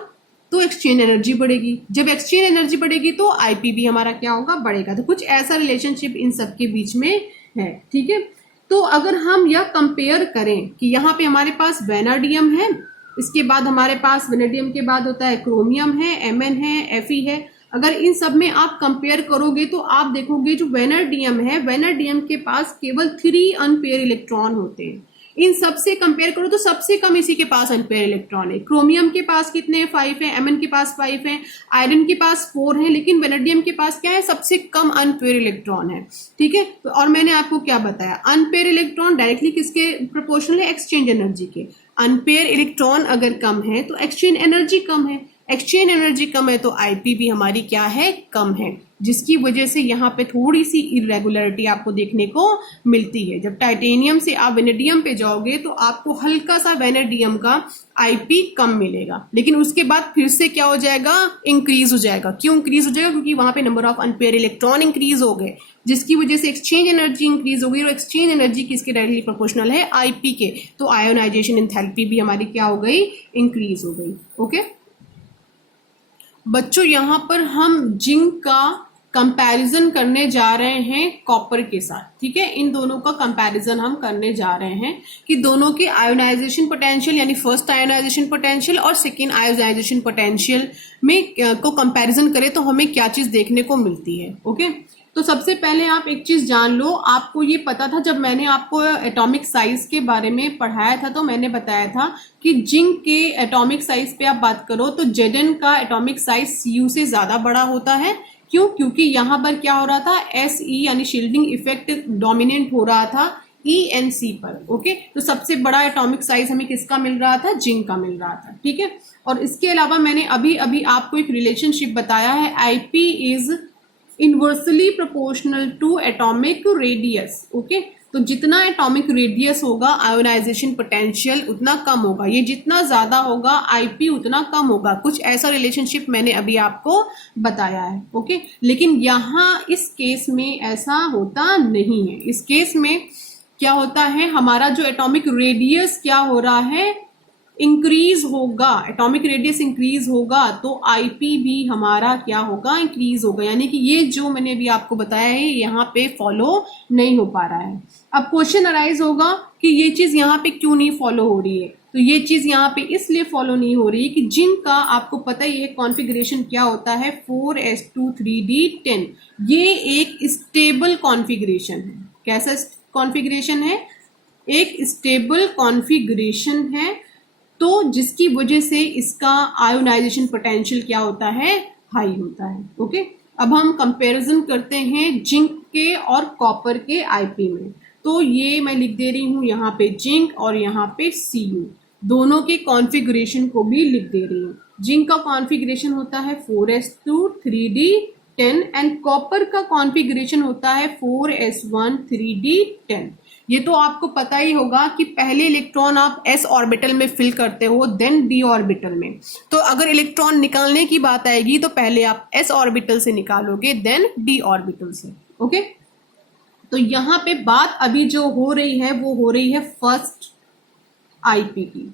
तो एक्सचेंज एनर्जी बढ़ेगी, जब एक्सचेंज एनर्जी बढ़ेगी तो आईपी भी हमारा क्या होगा? बढ़ेगा। तो कुछ ऐसा रिलेशनशिप इन सब के बीच में है, ठीक है। तो अगर हम यह कंपेयर करें कि यहाँ पे हमारे पास वेनाडियम है, इसके बाद हमारे पास वेनेडियम के बाद होता है क्रोमियम है, एमएन है, एफई है। अगर इन सब में आप कंपेयर करोगे तो आप देखोगे जो वेनेडियम है, वेनेडियम के पास केवल 3 अनपेयर इलेक्ट्रॉन होते हैं। इन सबसे कंपेयर करो तो सबसे कम इसी के पास अनपेयर इलेक्ट्रॉन है। क्रोमियम के पास कितने? 5 है, एमएन के पास 5 है, आयरन के पास 4 है, लेकिन वेनेडियम के पास क्या है? सबसे कम अनपेयर इलेक्ट्रॉन है, ठीक है। और मैंने आपको क्या बताया? अनपेयर इलेक्ट्रॉन डायरेक्टली किसके प्रोपोर्शनल है? एक्सचेंज एनर्जी के। अनपेयर इलेक्ट्रॉन अगर कम है तो एक्सचेंज एनर्जी कम है, एक्सचेंज एनर्जी कम है तो आईपी भी हमारी क्या है? कम है, जिसकी वजह से यहाँ पे थोड़ी सी इरेगुलरिटी आपको देखने को मिलती है। जब टाइटेनियम से आप वेनेडियम पे जाओगे तो आपको हल्का सा वेनेडियम का आईपी कम मिलेगा, लेकिन उसके बाद फिर से क्या हो जाएगा? इंक्रीज हो जाएगा। क्यों इंक्रीज हो जाएगा? क्योंकि वहां पे number of unpair electron increase हो गए, जिसकी वजह से एक्सचेंज एनर्जी इंक्रीज हो गई, और एक्सचेंज एनर्जी किसके डायरेक्टली प्रोपोर्शनल है? आईपी के। तो आयोनाइजेशन एंथैल्पी भी हमारी क्या हो गई? इंक्रीज हो गई। ओके बच्चों, यहाँ पर हम जिंक का कंपैरिजन करने जा रहे हैं कॉपर के साथ, ठीक है। इन दोनों का कंपैरिजन हम करने जा रहे हैं कि दोनों के आयोनाइजेशन पोटेंशियल, यानी फर्स्ट आयोनाइजेशन पोटेंशियल और सेकेंड आयोनाइजेशन पोटेंशियल में को कंपैरिजन करें तो हमें क्या चीज देखने को मिलती है। ओके तो सबसे पहले आप एक चीज जान लो, आपको ये पता था जब मैंने आपको एटॉमिक साइज के बारे में पढ़ाया था तो मैंने बताया था कि जिंक के एटॉमिक साइज पे आप बात करो तो Zn का एटॉमिक साइज Cu से ज्यादा बड़ा होता है। क्यों? क्योंकि यहाँ पर क्या हो रहा था? Se यानी शील्डिंग इफेक्ट डोमिनेंट हो रहा था ENC पर। ओके तो सबसे बड़ा एटॉमिक साइज हमें किसका मिल रहा था? जिंक का मिल रहा था, ठीक है। और इसके अलावा मैंने अभी अभी आपको एक रिलेशनशिप बताया है, IP is inversely proportional to atomic radius. Okay तो जितना एटॉमिक रेडियस होगा आयोनाइजेशन पोटेंशियल उतना कम होगा, ये जितना ज्यादा होगा आईपी उतना कम होगा। कुछ ऐसा रिलेशनशिप मैंने अभी आपको बताया है। ओके लेकिन यहाँ इस केस में ऐसा होता नहीं है। इस केस में क्या होता है? हमारा जो एटॉमिक रेडियस क्या हो रहा है? इंक्रीज होगा। एटॉमिक रेडियस इंक्रीज होगा तो आईपी भी हमारा क्या होगा? इंक्रीज होगा। यानी कि ये जो मैंने अभी आपको बताया है यहाँ पे फॉलो नहीं हो पा रहा है। अब क्वेश्चन अराइज होगा कि ये चीज यहाँ पे क्यों नहीं फॉलो हो रही है? तो ये चीज यहाँ पे इसलिए फॉलो नहीं हो रही है कि जिंक का आपको पता ही है कॉन्फ़िगरेशन क्या होता है, 4s2 3d10। ये एक स्टेबल कॉन्फ़िगरेशन है। कैसा कॉन्फ़िगरेशन है? एक स्टेबल कॉन्फ़िगरेशन है, तो जिसकी वजह से इसका आयोनाइजेशन पोटेंशियल क्या होता है? हाई होता है। ओके अब हम कंपैरिजन करते हैं जिंक के और कॉपर के आईपी में। तो ये मैं लिख दे रही हूं यहाँ पे जिंक और यहाँ पे Cu, दोनों के कॉन्फ़िगरेशन को भी लिख दे रही हूँ। जिंक का कॉन्फ़िगरेशन होता है 4s2 3d10 एंड कॉपर का कॉन्फ़िगरेशन होता है 4s1 3d10। ये तो आपको पता ही होगा कि पहले इलेक्ट्रॉन आप s ऑर्बिटल में फिल करते हो देन d ऑर्बिटल में। तो अगर इलेक्ट्रॉन निकालने की बात आएगी तो पहले आप s ऑर्बिटल से निकालोगे देन d ऑर्बिटल से। ओके तो यहाँ पे बात अभी जो हो रही है वो हो रही है फर्स्ट आईपी की,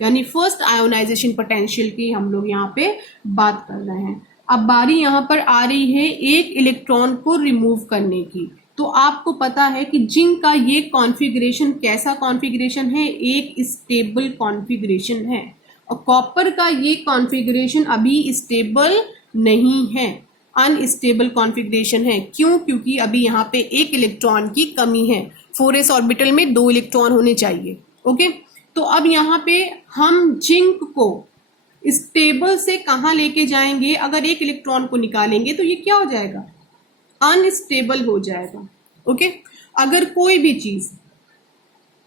यानी फर्स्ट आयोनाइजेशन पोटेंशियल की हम लोग यहाँ पे बात कर रहे हैं। अब बारी यहाँ पर आ रही है एक इलेक्ट्रॉन को रिमूव करने की। तो आपको पता है कि जिंक का ये कॉन्फ़िगरेशन कैसा कॉन्फ़िगरेशन है? एक स्टेबल कॉन्फ़िगरेशन है। और कॉपर का ये कॉन्फ़िगरेशन अभी स्टेबल नहीं है, अनस्टेबल कॉन्फ़िगरेशन है। क्यों? क्योंकि अभी यहाँ पे एक इलेक्ट्रॉन की कमी है। 4s ऑर्बिटल में 2 इलेक्ट्रॉन होने चाहिए। ओके तो अब यहाँ पे हम जिंक को स्टेबल से कहाँ लेके जाएंगे? अगर एक इलेक्ट्रॉन को निकालेंगे तो ये क्या हो जाएगा? अनस्टेबल हो जाएगा। ओके अगर कोई भी चीज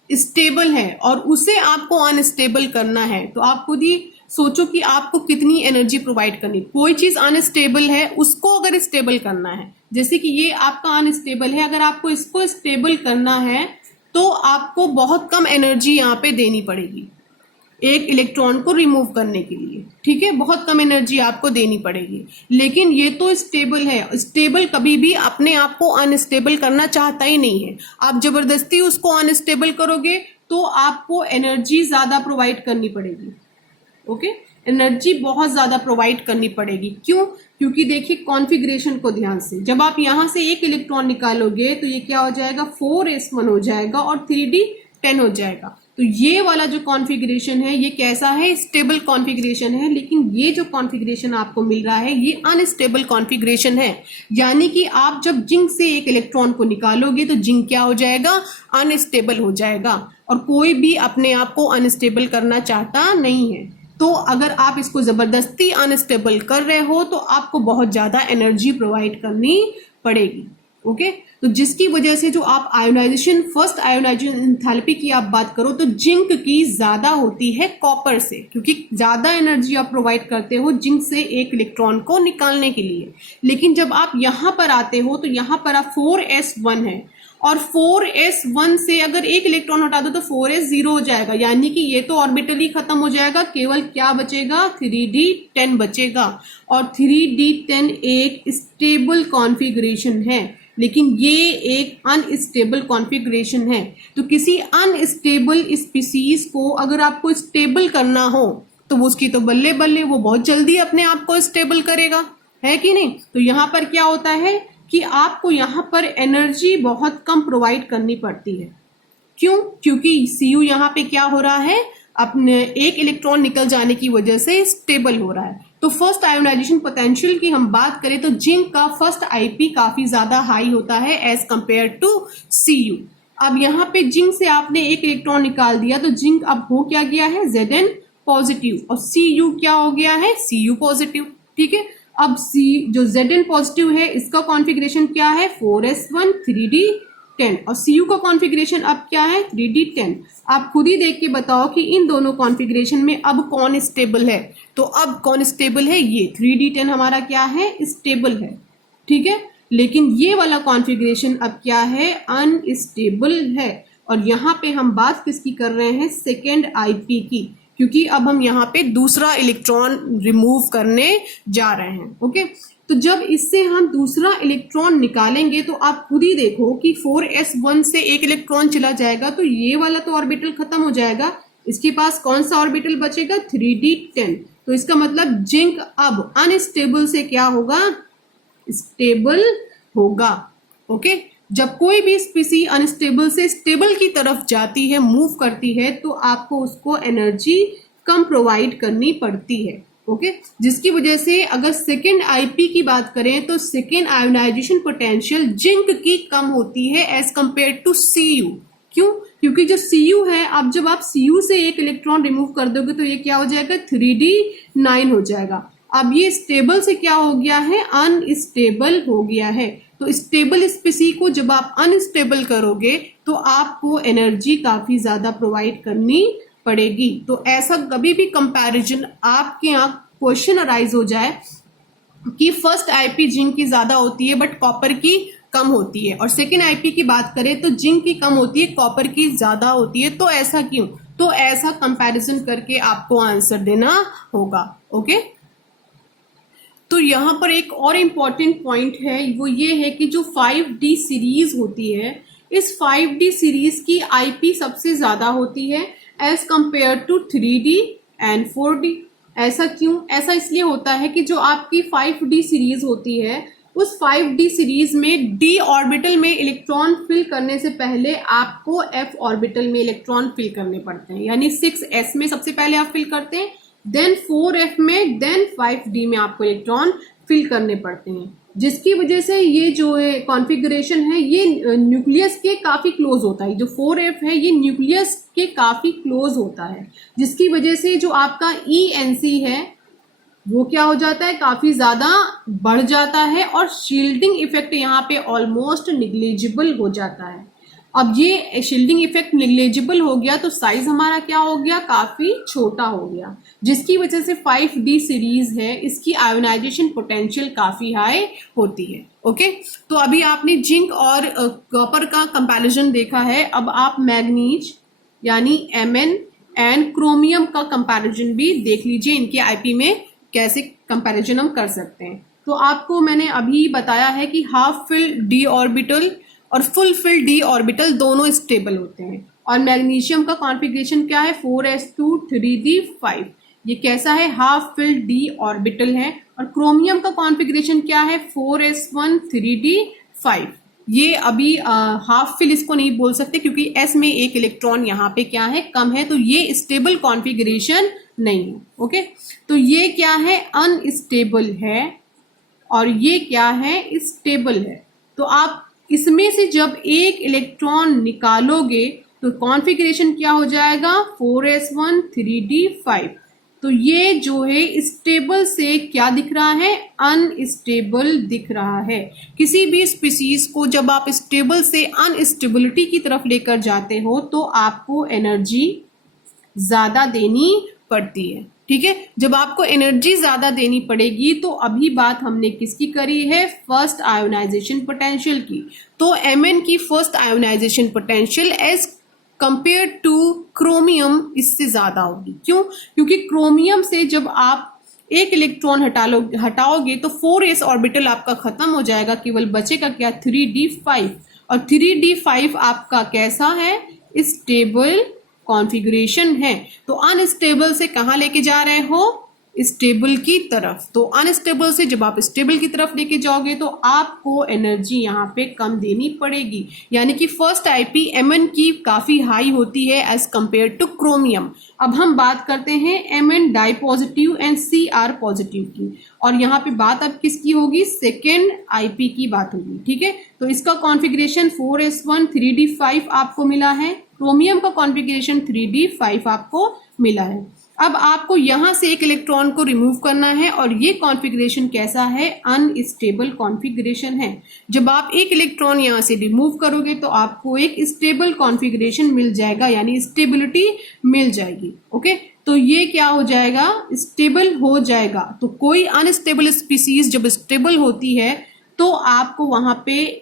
स्टेबल है और उसे आपको अनस्टेबल करना है, तो आप खुद ही सोचो कि आपको कितनी एनर्जी प्रोवाइड करनी। कोई चीज अनस्टेबल है, उसको अगर स्टेबल करना है, जैसे कि ये आपका अनस्टेबल है, अगर आपको इसको स्टेबल करना है तो आपको बहुत कम एनर्जी यहाँ पे देनी पड़ेगी एक इलेक्ट्रॉन को रिमूव करने के लिए, ठीक है, बहुत कम एनर्जी आपको देनी पड़ेगी। लेकिन ये तो स्टेबल है, स्टेबल कभी भी अपने आप को अनस्टेबल करना चाहता ही नहीं है। आप जबरदस्ती उसको अनस्टेबल करोगे तो आपको एनर्जी ज्यादा प्रोवाइड करनी पड़ेगी, ओके, एनर्जी बहुत ज्यादा प्रोवाइड करनी पड़ेगी। क्यों? क्योंकि देखिए कॉन्फ़िगरेशन को ध्यान से, जब आप यहां से एक इलेक्ट्रॉन निकालोगे तो ये क्या हो जाएगा, 4s1 हो जाएगा और 3d10 हो जाएगा। तो ये वाला जो कॉन्फ़िगरेशन है ये कैसा है, स्टेबल कॉन्फ़िगरेशन है। लेकिन ये जो कॉन्फ़िगरेशन आपको मिल रहा है ये अनस्टेबल कॉन्फ़िगरेशन है, यानी कि आप जब जिंक से एक इलेक्ट्रॉन को निकालोगे तो जिंक क्या हो जाएगा, अनस्टेबल हो जाएगा। और कोई भी अपने आप को अनस्टेबल करना चाहता नहीं है, तो अगर आप इसको जबरदस्ती अनस्टेबल कर रहे हो तो आपको बहुत ज्यादा एनर्जी प्रोवाइड करनी पड़ेगी, ओके। तो जिसकी वजह से जो आप आयोनाइजेशन, फर्स्ट आयोनाइजेशन एंथैल्पी की आप बात करो तो जिंक की ज्यादा होती है कॉपर से, क्योंकि ज्यादा एनर्जी आप प्रोवाइड करते हो जिंक से एक इलेक्ट्रॉन को निकालने के लिए। लेकिन जब आप यहां पर आते हो तो यहां पर आप 4s1 है और 4s1 से अगर एक इलेक्ट्रॉन हटा दो तो 4s 0 हो जाएगा, यानी कि ये तो ऑर्बिटल ही खत्म हो जाएगा, केवल क्या बचेगा, 3d10 बचेगा। और 3d10 एक स्टेबल कॉन्फ़िगरेशन है, लेकिन ये एक अनस्टेबल कॉन्फ़िगरेशन है। तो किसी अनस्टेबल स्पीसीज को अगर आपको स्टेबल करना हो तो उसकी तो बल्ले बल्ले, वो बहुत जल्दी अपने आप को स्टेबल करेगा, है कि नहीं। तो यहाँ पर क्या होता है कि आपको यहाँ पर एनर्जी बहुत कम प्रोवाइड करनी पड़ती है। क्यों? क्योंकि Cu यहाँ पे क्या हो रहा है, अपने एक इलेक्ट्रॉन निकल जाने की वजह से स्टेबल हो रहा है। तो फर्स्ट आयोनाइजेशन पोटेंशियल की हम बात करें तो जिंक का फर्स्ट IP काफी ज्यादा हाई होता है एज कंपेयर टू Cu। अब यहाँ पे जिंक से आपने एक इलेक्ट्रॉन निकाल दिया तो जिंक अब हो क्या गया है, Zn पॉजिटिव, और Cu क्या हो गया है, Cu पॉजिटिव, ठीक है। अब जो Zn पॉजिटिव है इसका कॉन्फ़िगरेशन क्या है, 4s1 3d10, और Cu का कॉन्फ़िगरेशन अब क्या है, 3d10। आप खुद ही देख के बताओ कि इन दोनों कॉन्फ़िगरेशन में अब कौन स्टेबल है। तो अब कौन स्टेबल है, ये 3d10 हमारा क्या है, स्टेबल है, ठीक है। लेकिन ये वाला कॉन्फ़िगरेशन अब क्या है, अनस्टेबल है। और यहाँ पे हम बात किसकी कर रहे हैं, सेकेंड IP की, क्योंकि अब हम यहाँ पे दूसरा इलेक्ट्रॉन रिमूव करने जा रहे हैं, ओके। तो जब इससे हम दूसरा इलेक्ट्रॉन निकालेंगे तो आप खुद ही देखो कि 4s1 से एक इलेक्ट्रॉन चला जाएगा तो ये वाला तो ऑर्बिटल खत्म हो जाएगा, इसके पास कौन सा ऑर्बिटल बचेगा, 3d10। तो इसका मतलब जिंक अब अनस्टेबल से क्या होगा, स्टेबल होगा, ओके। जब कोई भी स्पीसी अनस्टेबल से स्टेबल की तरफ जाती है, मूव करती है, तो आपको उसको एनर्जी कम प्रोवाइड करनी पड़ती है, ओके। जिसकी वजह से अगर सेकेंड IP की बात करें तो सेकेंड आयोनाइजेशन पोटेंशियल जिंक की कम होती है एज कंपेयर टू Cu। क्यों? क्योंकि जो Cu है, अब जब आप Cu से एक इलेक्ट्रॉन रिमूव कर दोगे तो ये क्या हो जाएगा, 3d9 हो जाएगा। अब ये स्टेबल से क्या हो गया है, अनस्टेबल हो गया है। तो स्टेबल स्पीसी को जब आप अनस्टेबल करोगे तो आपको एनर्जी काफी ज्यादा प्रोवाइड करनी पड़ेगी। तो ऐसा कभी भी कंपैरिजन आपके यहाँ क्वेश्चन अराइज हो जाए कि फर्स्ट IP जिंक की ज्यादा होती है बट कॉपर की कम होती है, और सेकेंड IP की बात करें तो जिंक की कम होती है, कॉपर की ज्यादा होती है, तो ऐसा क्यों, तो ऐसा कंपैरिजन करके आपको आंसर देना होगा, ओके। तो यहाँ पर एक और इम्पॉर्टेंट पॉइंट है, वो ये है कि जो 5D सीरीज होती है, इस 5D सीरीज की IP सबसे ज्यादा होती है as compared to 3D and 4D। ऐसा क्यों? ऐसा इसलिए होता है कि जो आपकी 5D सीरीज होती है, उस 5D सीरीज में D ऑर्बिटल में इलेक्ट्रॉन फिल करने से पहले आपको F ऑर्बिटल में इलेक्ट्रॉन फिल करने पड़ते हैं, यानी 6s में सबसे पहले आप फिल करते हैं, देन 4f में, देन 5d में आपको इलेक्ट्रॉन फिल करने पड़ते हैं। जिसकी वजह से ये जो कॉन्फ़िगरेशन है ये न्यूक्लियस के काफी क्लोज होता है। जो 4f है ये न्यूक्लियस के काफी क्लोज होता है, जिसकी वजह से जो आपका ENC है वो क्या हो जाता है, काफी ज्यादा बढ़ जाता है और शील्डिंग इफेक्ट यहाँ पे ऑलमोस्ट निग्लिजिबल हो जाता है। अब ये शील्डिंग इफेक्ट नेग्लिजिबल हो गया तो साइज हमारा क्या हो गया, काफी छोटा हो गया, जिसकी वजह से 5D सीरीज है इसकी आयोनाइजेशन पोटेंशियल काफी हाई होती है। ओके, तो अभी आपने जिंक और कॉपर का कंपैरिजन देखा है, अब आप मैग्नीज यानी Mn एंड क्रोमियम का कंपैरिजन भी देख लीजिए, इनके आईपी में कैसे कंपैरिजन हम कर सकते हैं। तो आपको मैंने अभी बताया है कि हाफ फिल डी ऑर्बिटल और फुल फिल डी ऑर्बिटल दोनों स्टेबल होते हैं, और मैग्नीशियम का कॉन्फ़िगरेशन क्या है, 4s2 3d5, ये कैसा है, हाफ फिल डी ऑर्बिटल है। और क्रोमियम का कॉन्फ़िगरेशन क्या है, 4s1 3d5, ये अभी हाफ फिल इसको नहीं बोल सकते क्योंकि s में एक इलेक्ट्रॉन यहाँ पे क्या है, कम है, तो ये स्टेबल कॉन्फ़िगरेशन नहीं है। ओके, तो ये क्या है, अनस्टेबल है, और ये क्या है, स्टेबल है। तो आप इसमें से जब एक इलेक्ट्रॉन निकालोगे तो कॉन्फ़िगरेशन क्या हो जाएगा, 4s1 3d5। तो ये जो है स्टेबल से क्या दिख रहा है, अनस्टेबल दिख रहा है। किसी भी स्पीसीज को जब आप स्टेबल से अनस्टेबिलिटी की तरफ लेकर जाते हो तो आपको एनर्जी ज्यादा देनी पड़ती है। ठीक है, जब आपको एनर्जी ज्यादा देनी पड़ेगी तो अभी बात हमने किसकी करी है, फर्स्ट आयोनाइजेशन पोटेंशियल की। तो Mn की first ionization potential as compared to chromium इससे ज्यादा होगी। क्यों, क्योंकि क्रोमियम से जब आप एक इलेक्ट्रॉन हटाओगे तो 4s ऑर्बिटल आपका खत्म हो जाएगा, केवल बचेगा क्या, 3d5, और 3d5 आपका कैसा है, स्टेबल कॉन्फ़िगरेशन है। तो अनस्टेबल से कहाँ लेके जा रहे हो, स्टेबल की तरफ। तो अनस्टेबल से जब आप स्टेबल की तरफ लेके जाओगे तो आपको एनर्जी यहाँ पे कम देनी पड़ेगी, यानी कि फर्स्ट आईपी Mn की काफी हाई होती है एज कंपेयर टू क्रोमियम। अब हम बात करते हैं Mn di positive and Cr positive की, और यहाँ पे बात अब किसकी होगी, सेकेंड आईपी की बात होगी। ठीक है, तो इसका कॉन्फ़िगरेशन 4s1 3d5 आपको मिला है, क्रोमियम का कॉन्फ़िगरेशन 3d5 आपको मिला है। अब आपको यहां से एक इलेक्ट्रॉन को रिमूव करना है, और ये कॉन्फ़िगरेशन कैसा है, अनस्टेबल कॉन्फ़िगरेशन है। जब आप एक इलेक्ट्रॉन यहां से रिमूव करोगे तो आपको एक स्टेबल कॉन्फ़िगरेशन मिल जाएगा, यानी स्टेबिलिटी मिल जाएगी। ओके, तो ये क्या हो जाएगा, स्टेबल हो जाएगा। तो कोई अनस्टेबल स्पीसीज जब स्टेबल होती है तो आपको वहां पे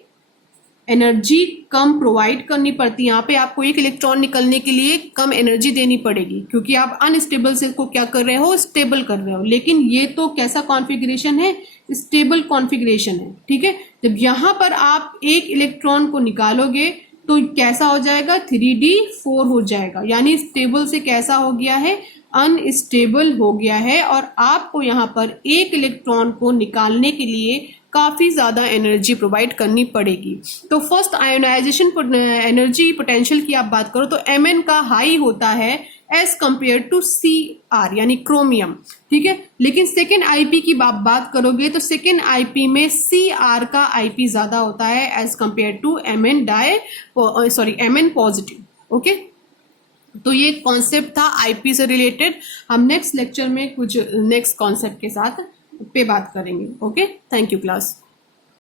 एनर्जी कम प्रोवाइड करनी पड़ती है। यहाँ पे आपको एक इलेक्ट्रॉन निकलने के लिए कम एनर्जी देनी पड़ेगी, क्योंकि आप अनस्टेबल से को क्या कर रहे हो, स्टेबल कर रहे हो। लेकिन ये तो कैसा कॉन्फ़िगरेशन है, स्टेबल कॉन्फ़िगरेशन है। ठीक है, जब यहाँ पर आप एक इलेक्ट्रॉन को निकालोगे तो कैसा हो जाएगा, 3d4 हो जाएगा, यानी स्टेबल से कैसा हो गया है, अनस्टेबल हो गया है। और आपको यहाँ पर एक इलेक्ट्रॉन को निकालने के लिए काफी ज्यादा एनर्जी प्रोवाइड करनी पड़ेगी। तो फर्स्ट आयोनाइजेशन एनर्जी पोटेंशियल की आप बात करो तो Mn का हाई होता है एज कंपेयर टू Cr यानी क्रोमियम। ठीक है, लेकिन सेकेंड आईपी की बात करोगे तो सेकेंड आईपी में Cr का आईपी ज्यादा होता है as compared to Mn positive. Okay, तो ये कॉन्सेप्ट था आईपी से रिलेटेड। हम नेक्स्ट लेक्चर में कुछ नेक्स्ट कॉन्सेप्ट के साथ पे बात करेंगे। Okay, thank you class.